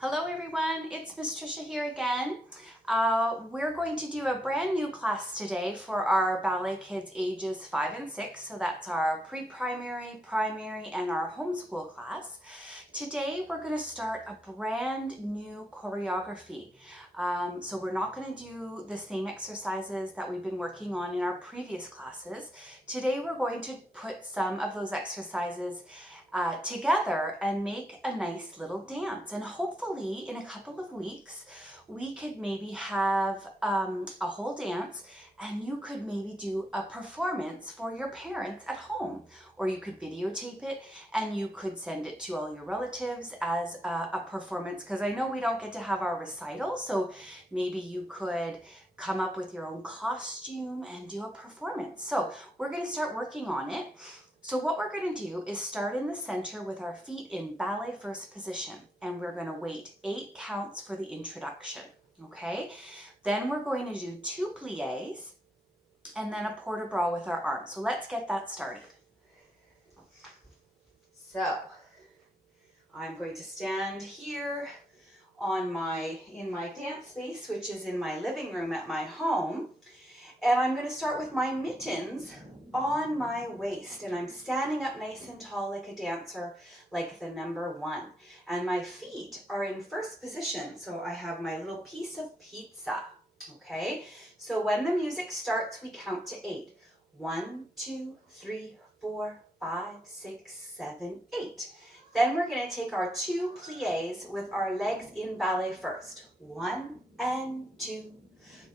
Hello everyone, it's Miss Tricia here again. We're going to do a brand new class today for our ballet kids ages 5 and 6. So that's our pre-primary, primary, and our homeschool class. Today we're going to start a brand new choreography. So we're not going to do the same exercises that we've been working on in our previous classes. Today we're going to put some of those exercises together and make a nice little dance. And hopefully in a couple of weeks, we could maybe have a whole dance and you could maybe do a performance for your parents at home, or you could videotape it and you could send it to all your relatives as a performance, because I know we don't get to have our recital, so maybe you could come up with your own costume and do a performance. So we're going to start working on it. So what we're going to do is start in the center with our feet in ballet first position, and we're going to wait 8 counts for the introduction, okay? Then we're going to do 2 pliés and then a port de bras with our arms. So let's get that started. So I'm going to stand here in my dance space, which is in my living room at my home, and I'm going to start with my mittens on my waist, and I'm standing up nice and tall like a dancer, like the number 1, and my feet are in first position, so I have my little piece of pizza. Okay, so when the music starts, we count to 8. 1, 2, 3, 4, 5, 6, 7, 8. Then we're going to take our 2 pliés with our legs in ballet first. 1 and 2,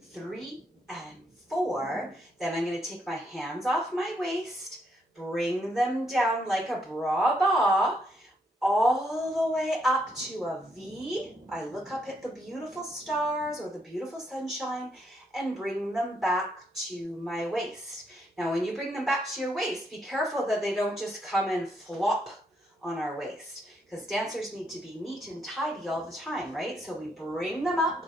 3 and 4. Then I'm going to take my hands off my waist, bring them down like a bra ba, all the way up to a V. I look up at the beautiful stars or the beautiful sunshine and bring them back to my waist. Now, when you bring them back to your waist, be careful that they don't just come and flop on our waist, because dancers need to be neat and tidy all the time, right? So we bring them up,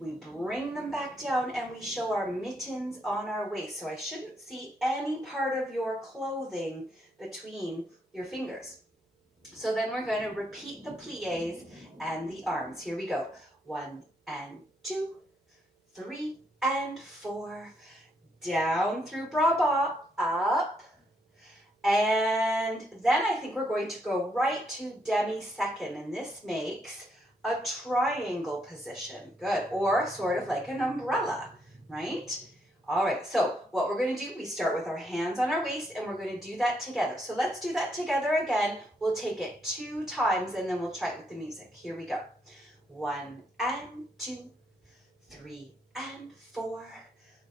we bring them back down, and we show our mittens on our waist. So I shouldn't see any part of your clothing between your fingers. So then we're going to repeat the pliés and the arms. Here we go. 1 and 2, 3 and 4, down through bra ba, up, and then I think we're going to go right to demi-second, and this makes a triangle position. Good, or sort of like an umbrella, right? All right, so what we're going to do, we start with our hands on our waist, and we're going to do that together. So let's do that together again. We'll take it 2 times, and then we'll try it with the music. Here we go. 1 and 2, 3 and 4,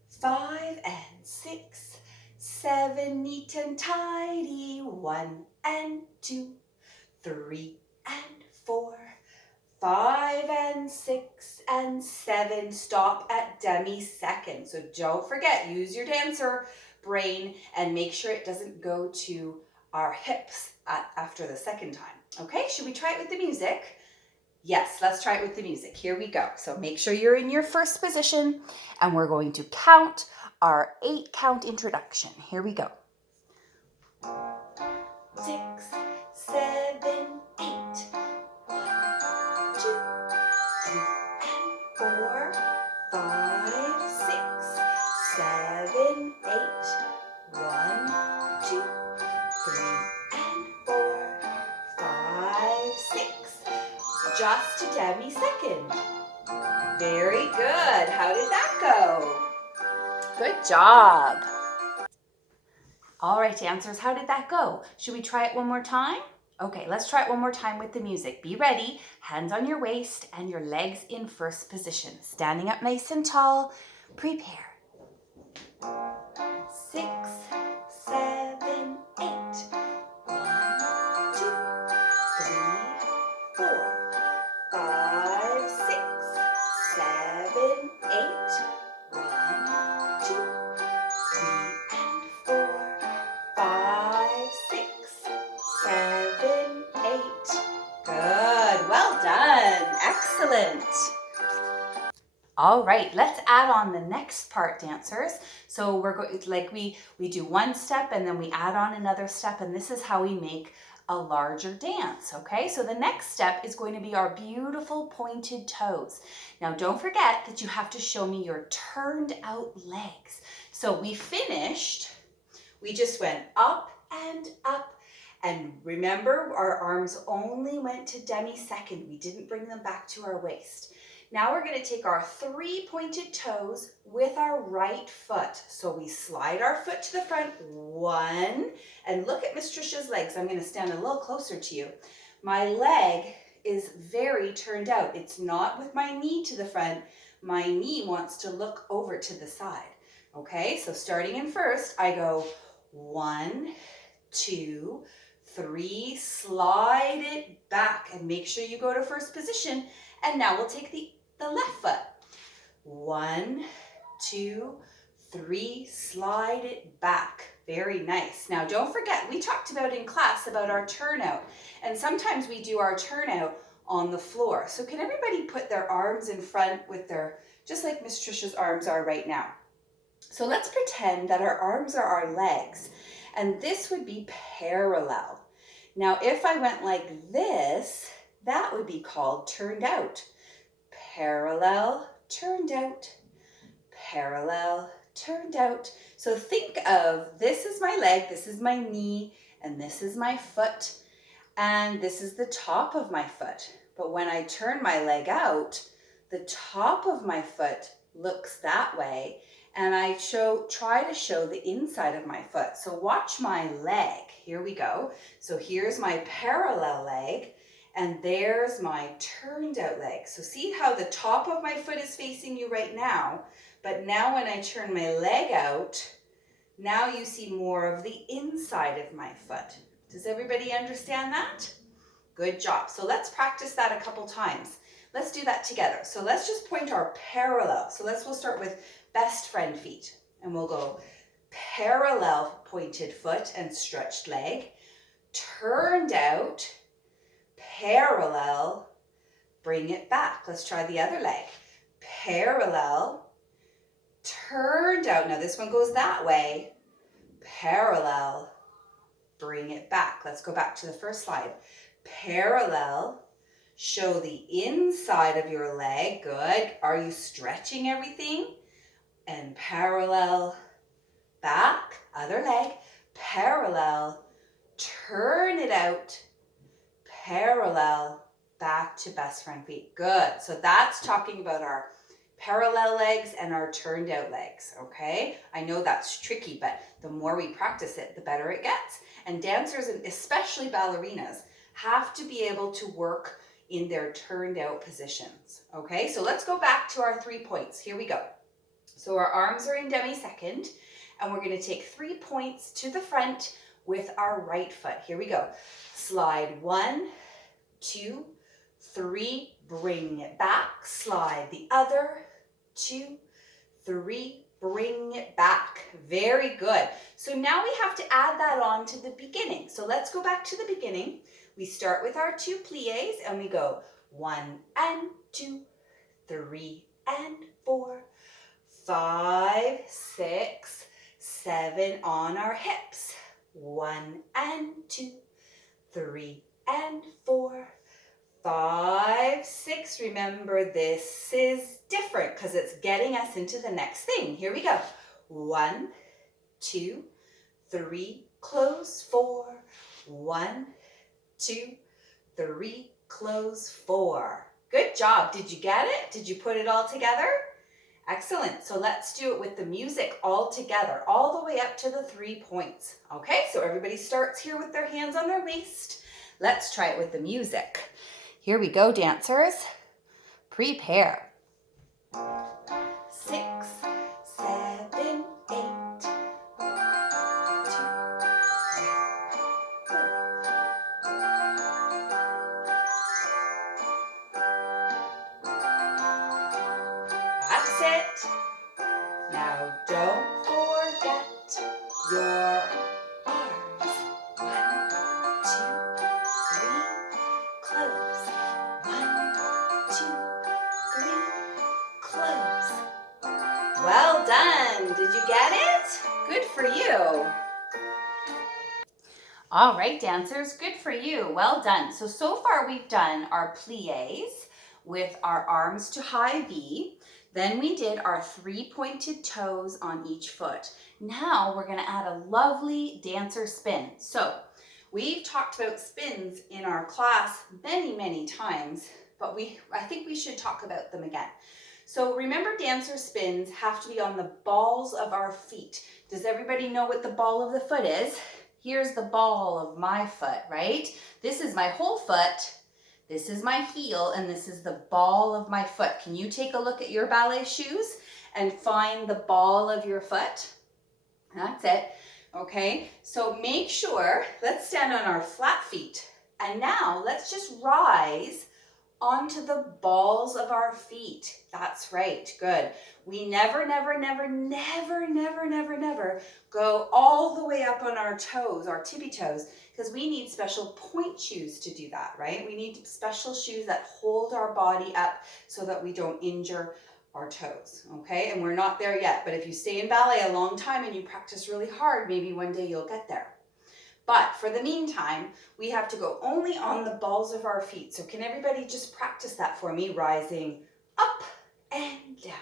5 and 6, 7, neat and tidy. 1 and 2, 3 and 4, 5 and 6 and 7. Stop at demi-second. So don't forget, use your dancer brain and make sure it doesn't go to our hips after the second time. Okay, should we try it with the music? Yes, let's try it with the music. Here we go. So make sure you're in your first position, and we're going to count our 8 count introduction. Here we go. 6, 7, 8. 1, 2, 3 and 4, 5, 6, 7, 8. 1, 2, 3 and 4, 5, 6. Just to demi-second. Very good. How did that go? Good job. All right, dancers, how did that go? Should we try it one more time? Okay, let's try it one more time with the music. Be ready, hands on your waist and your legs in first position. Standing up nice and tall, prepare. 6, 7, 8. 1, 2, 3, 4, 5, 6, 7, 8. 1, 2, 3 and 4, 5, 6, 7, 8. Good, well done, excellent. All right, let's add on the next part, dancers. So we're going, like we do one step and then we add on another step, and this is how we make a larger dance, okay? So the next step is going to be our beautiful pointed toes. Now don't forget that you have to show me your turned out legs. So we finished, we just went up and up. And remember, our arms only went to demi-second. We didn't bring them back to our waist. Now we're going to take our 3 pointed toes with our right foot. So we slide our foot to the front, 1, and look at Miss Trisha's legs. I'm going to stand a little closer to you. My leg is very turned out. It's not with my knee to the front. My knee wants to look over to the side. Okay, so starting in first, I go 1, 2, 3, slide it back and make sure you go to first position. And now we'll take the left foot. 1, 2, 3, slide it back. Very nice. Now don't forget, we talked about in class about our turnout. And sometimes we do our turnout on the floor. So can everybody put their arms in front with their, just like Miss Trisha's arms are right now. So let's pretend that our arms are our legs. And this would be parallel. Now if I went like this, that would be called turned out. Parallel, turned out, parallel, turned out. So think of, this is my leg, this is my knee, and this is my foot, and this is the top of my foot. But when I turn my leg out, the top of my foot looks that way, and I try to show the inside of my foot. So watch my leg. Here we go. So here's my parallel leg, and there's my turned out leg. So see how the top of my foot is facing you right now, but now when I turn my leg out, now you see more of the inside of my foot. Does everybody understand that? Good job. So let's practice that a couple times. Let's do that together. So let's just point our parallel. So we'll start with best friend feet, and we'll go parallel pointed foot and stretched leg, turned out, parallel, bring it back. Let's try the other leg. Parallel, turned out. Now this one goes that way. Parallel, bring it back. Let's go back to the first slide. Parallel, show the inside of your leg. Good. Are you stretching everything? And parallel, back, other leg, parallel, turn it out, parallel, back to best friend feet. Good. So that's talking about our parallel legs and our turned out legs, okay? I know that's tricky, but the more we practice it, the better it gets. And dancers, and especially ballerinas, have to be able to work in their turned out positions, okay? So let's go back to our 3 points. Here we go. So our arms are in demi-second, and we're going to take 3 points to the front with our right foot. Here we go. Slide 1, 2, 3, bring it back. Slide the other, 2, 3, bring it back. Very good. So now we have to add that on to the beginning. So let's go back to the beginning. We start with our 2 pliés, and we go 1 and 2, 3 and 4, 5, 6, 7 on our hips. 1 and 2, 3 and 4, 5, 6. Remember, this is different because it's getting us into the next thing. Here we go. 1, 2, 3, close, 4. 1, 2, 3, close, 4. Good job. Did you get it? Did you put it all together? Excellent. So let's do it with the music all together, all the way up to the 3 points. Okay, so everybody starts here with their hands on their waist. Let's try it with the music. Here we go, dancers. Prepare. 6, 7, 8. That's it. Now don't forget your arms. 1, 2, 3, close. 1, 2, 3, close. Well done. Did you get it? Good for you. All right, dancers, good for you. Well done. So far we've done our pliés with our arms to high V. Then we did our 3 pointed toes on each foot. Now we're going to add a lovely dancer spin. So we've talked about spins in our class many times, but I think we should talk about them again. So remember, dancer spins have to be on the balls of our feet. Does everybody know what the ball of the foot is? Here's the ball of my foot, right? This is my whole foot. This is my heel, and this is the ball of my foot. Can you take a look at your ballet shoes and find the ball of your foot? That's it. Okay, so make sure, let's stand on our flat feet. And now let's just rise onto the balls of our feet. That's right, good. We never go all the way up on our toes, our tippy toes, because we need special point shoes to do that, right? We need special shoes that hold our body up so that we don't injure our toes, okay? And we're not there yet, but if you stay in ballet a long time and you practice really hard, maybe one day you'll get there. But for the meantime, we have to go only on the balls of our feet. So can everybody just practice that for me? Rising up and down,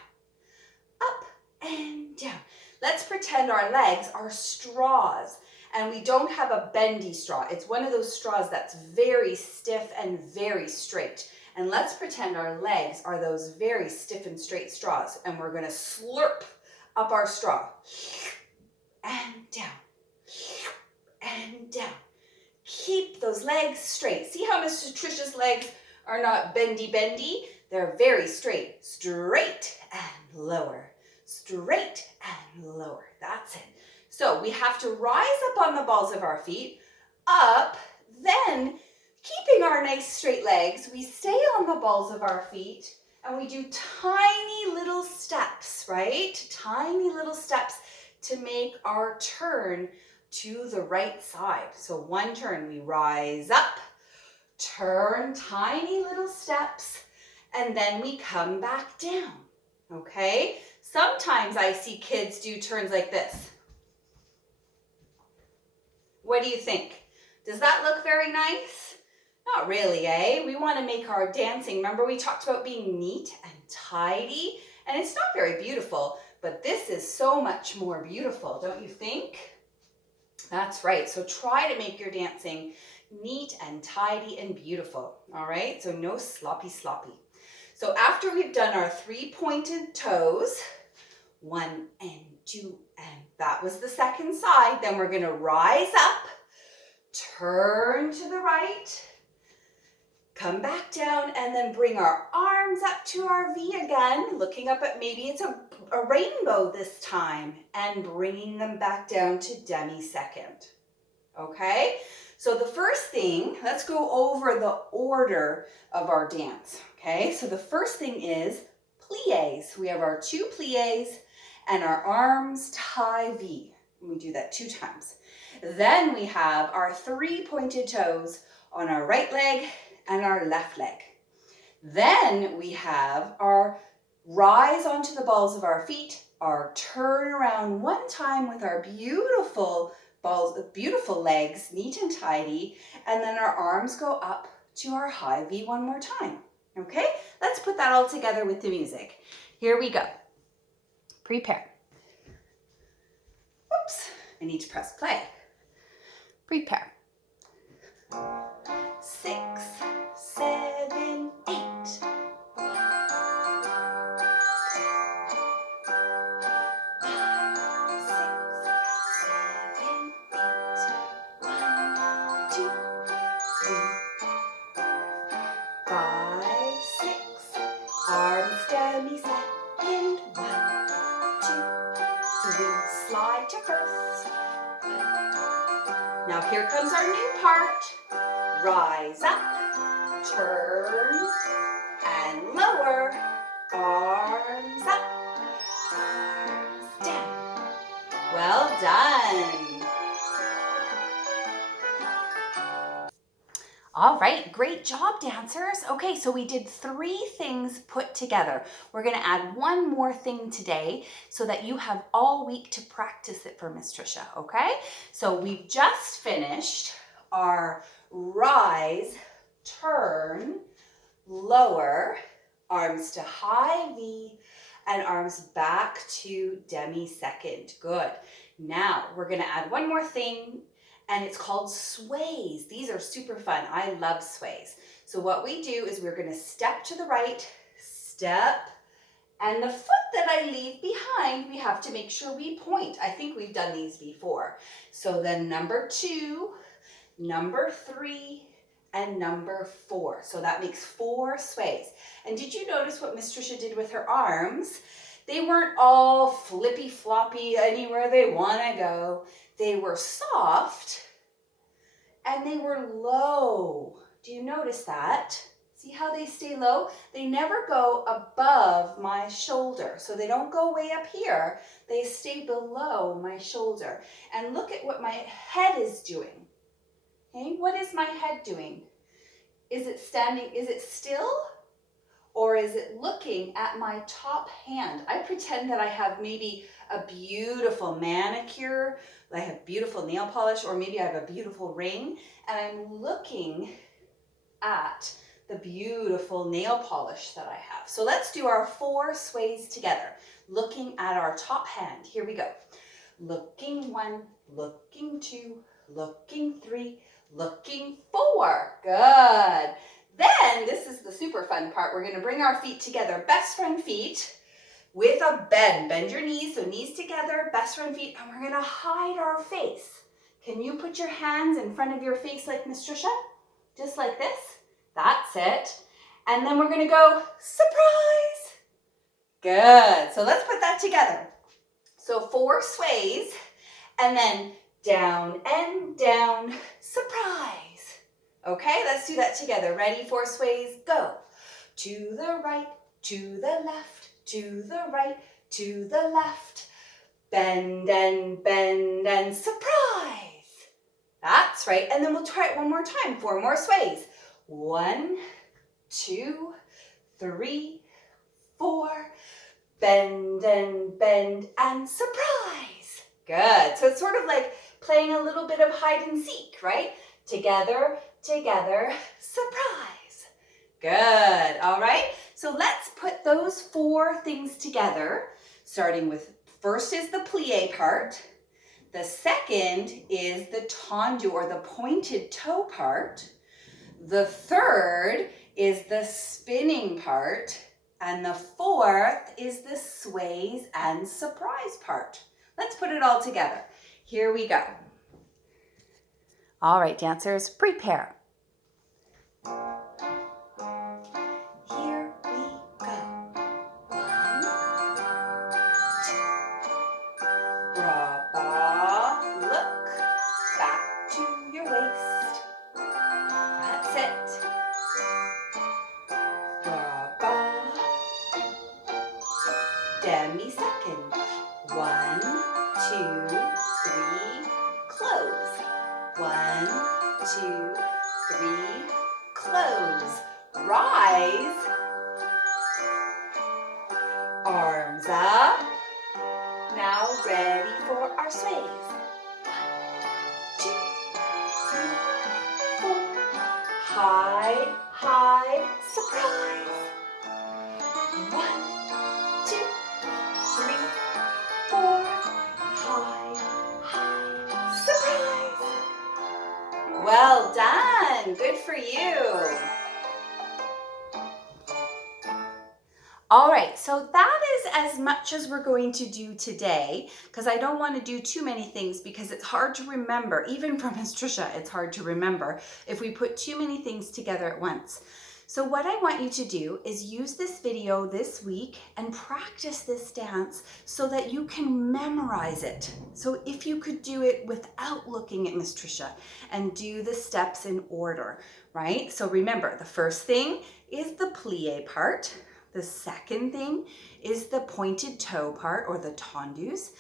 up and down. Let's pretend our legs are straws and we don't have a bendy straw. It's one of those straws that's very stiff and very straight. And let's pretend our legs are those very stiff and straight straws, and we're going to slurp up our straw and down. And down. Keep those legs straight. See how Miss Tricia's legs are not bendy? They're very straight. Straight and lower. Straight and lower. That's it. So we have to rise up on the balls of our feet, up, then keeping our nice straight legs, we stay on the balls of our feet and we do tiny little steps, right? Tiny little steps to make our turn to the right side. So one turn, we rise up, turn, tiny little steps, and then we come back down, okay? Sometimes I see kids do turns like this. What do you think? Does that look very nice? Not really, eh? We want to make our dancing, remember we talked about being neat and tidy, and it's not very beautiful, but this is so much more beautiful, don't you think? That's right. So try to make your dancing neat and tidy and beautiful. All right. So no sloppy. So after we've done our 3 pointed toes, 1 and 2, and that was the second side. Then we're going to rise up, turn to the right, come back down, and then bring our arms up to our V again, looking up at maybe it's a rainbow this time, and bringing them back down to demi-second. Okay? So the first thing, let's go over the order of our dance. Okay? So the first thing is pliés. We have our 2 pliés and our arms to high V. We do that 2 times. Then we have our 3 pointed toes on our right leg and our left leg. Then we have our rise onto the balls of our feet, our turn around 1 time with our beautiful balls, beautiful legs, neat and tidy, and then our arms go up to our high V 1 more time. Okay, let's put that all together with the music. Here we go. Prepare. Oops, I need to press play. Prepare. 6, 7, 8. 5, 6, arms demi-second, 1, 2, 3, slide to first. Now here comes our new part. Rise up, turn, and lower, arms up, arms down. Well done. All right, great job, dancers. Okay, so we did 3 things put together. We're gonna add one more thing today so that you have all week to practice it for Miss Tricia, okay? So we've just finished our rise, turn, lower, arms to high V, and arms back to demi-second. Good. Now we're gonna add one more thing, and it's called sways. These are super fun. I love sways. So what we do is we're gonna step to the right, step, and the foot that I leave behind, we have to make sure we point. I think we've done these before. So then number 2, number 3, and number 4. So that makes 4 sways. And did you notice what Miss Tricia did with her arms? They weren't all flippy floppy anywhere they want to go. They were soft and they were low. Do you notice that? See how they stay low? They never go above my shoulder. So they don't go way up here. They stay below my shoulder. And look at what my head is doing. Okay, what is my head doing? Is it standing, is it still? Or is it looking at my top hand? I pretend that I have maybe a beautiful manicure, I have beautiful nail polish, or maybe I have a beautiful ring, and I'm looking at the beautiful nail polish that I have. So let's do our 4 sways together, looking at our top hand. Here we go. Looking 1, looking 2, looking 3, looking 4. Good. Then, this is the super fun part. We're going to bring our feet together, best friend feet, with a bend. Bend your knees, so knees together, best friend feet, and we're going to hide our face. Can you put your hands in front of your face like Miss Tricia? Just like this. That's it. And then we're going to go, surprise. Good. So let's put that together. So 4 sways, and then down and down, surprise. Okay, let's do that together. Ready? 4 sways, go. To the right, to the left, to the right, to the left. Bend and surprise. That's right. And then we'll try it one more time. 4 more sways. 1, 2, 3, 4. Bend and surprise. Good. So it's sort of like playing a little bit of hide and seek, right? Together, together, surprise. Good. All right. So let's put those 4 things together, starting with first is the plie part. The second is the tendu, or the pointed toe part. The third is the spinning part. And the 4th is the sways and surprise part. Let's put it all together. Here we go. All right, dancers, prepare. Here we go. 1, 2. Brava, look back to your waist. That's it. Brava. Demi-second. 1, 2, 3, close. 1, 2, 3, close. Rise. Arms up. Now ready for our sways. 1, 2, 3, 4. High, high, surprise. 1, 2, 3, 4. High, high, surprise. Well done. Good for you. All right, so that is as much as we're going to do today, because I don't want to do too many things because it's hard to remember. Even for Miss Tricia, it's hard to remember if we put too many things together at once. So what I want you to do is use this video this week and practice this dance so that you can memorize it. So if you could do it without looking at Miss Tricia and do the steps in order, right? So remember, the first thing is the plie part. The second thing is the pointed toe part, or the tendus.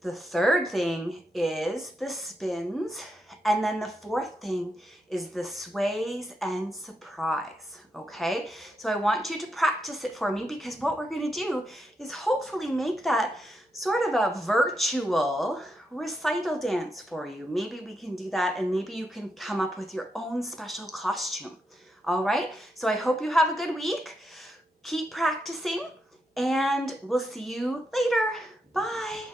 The third thing is the spins. And then the fourth thing is the sways and surprise, okay? So I want you to practice it for me, because what we're gonna do is hopefully make that sort of a virtual recital dance for you. Maybe we can do that, and maybe you can come up with your own special costume. All right, so I hope you have a good week. Keep practicing, and we'll see you later. Bye.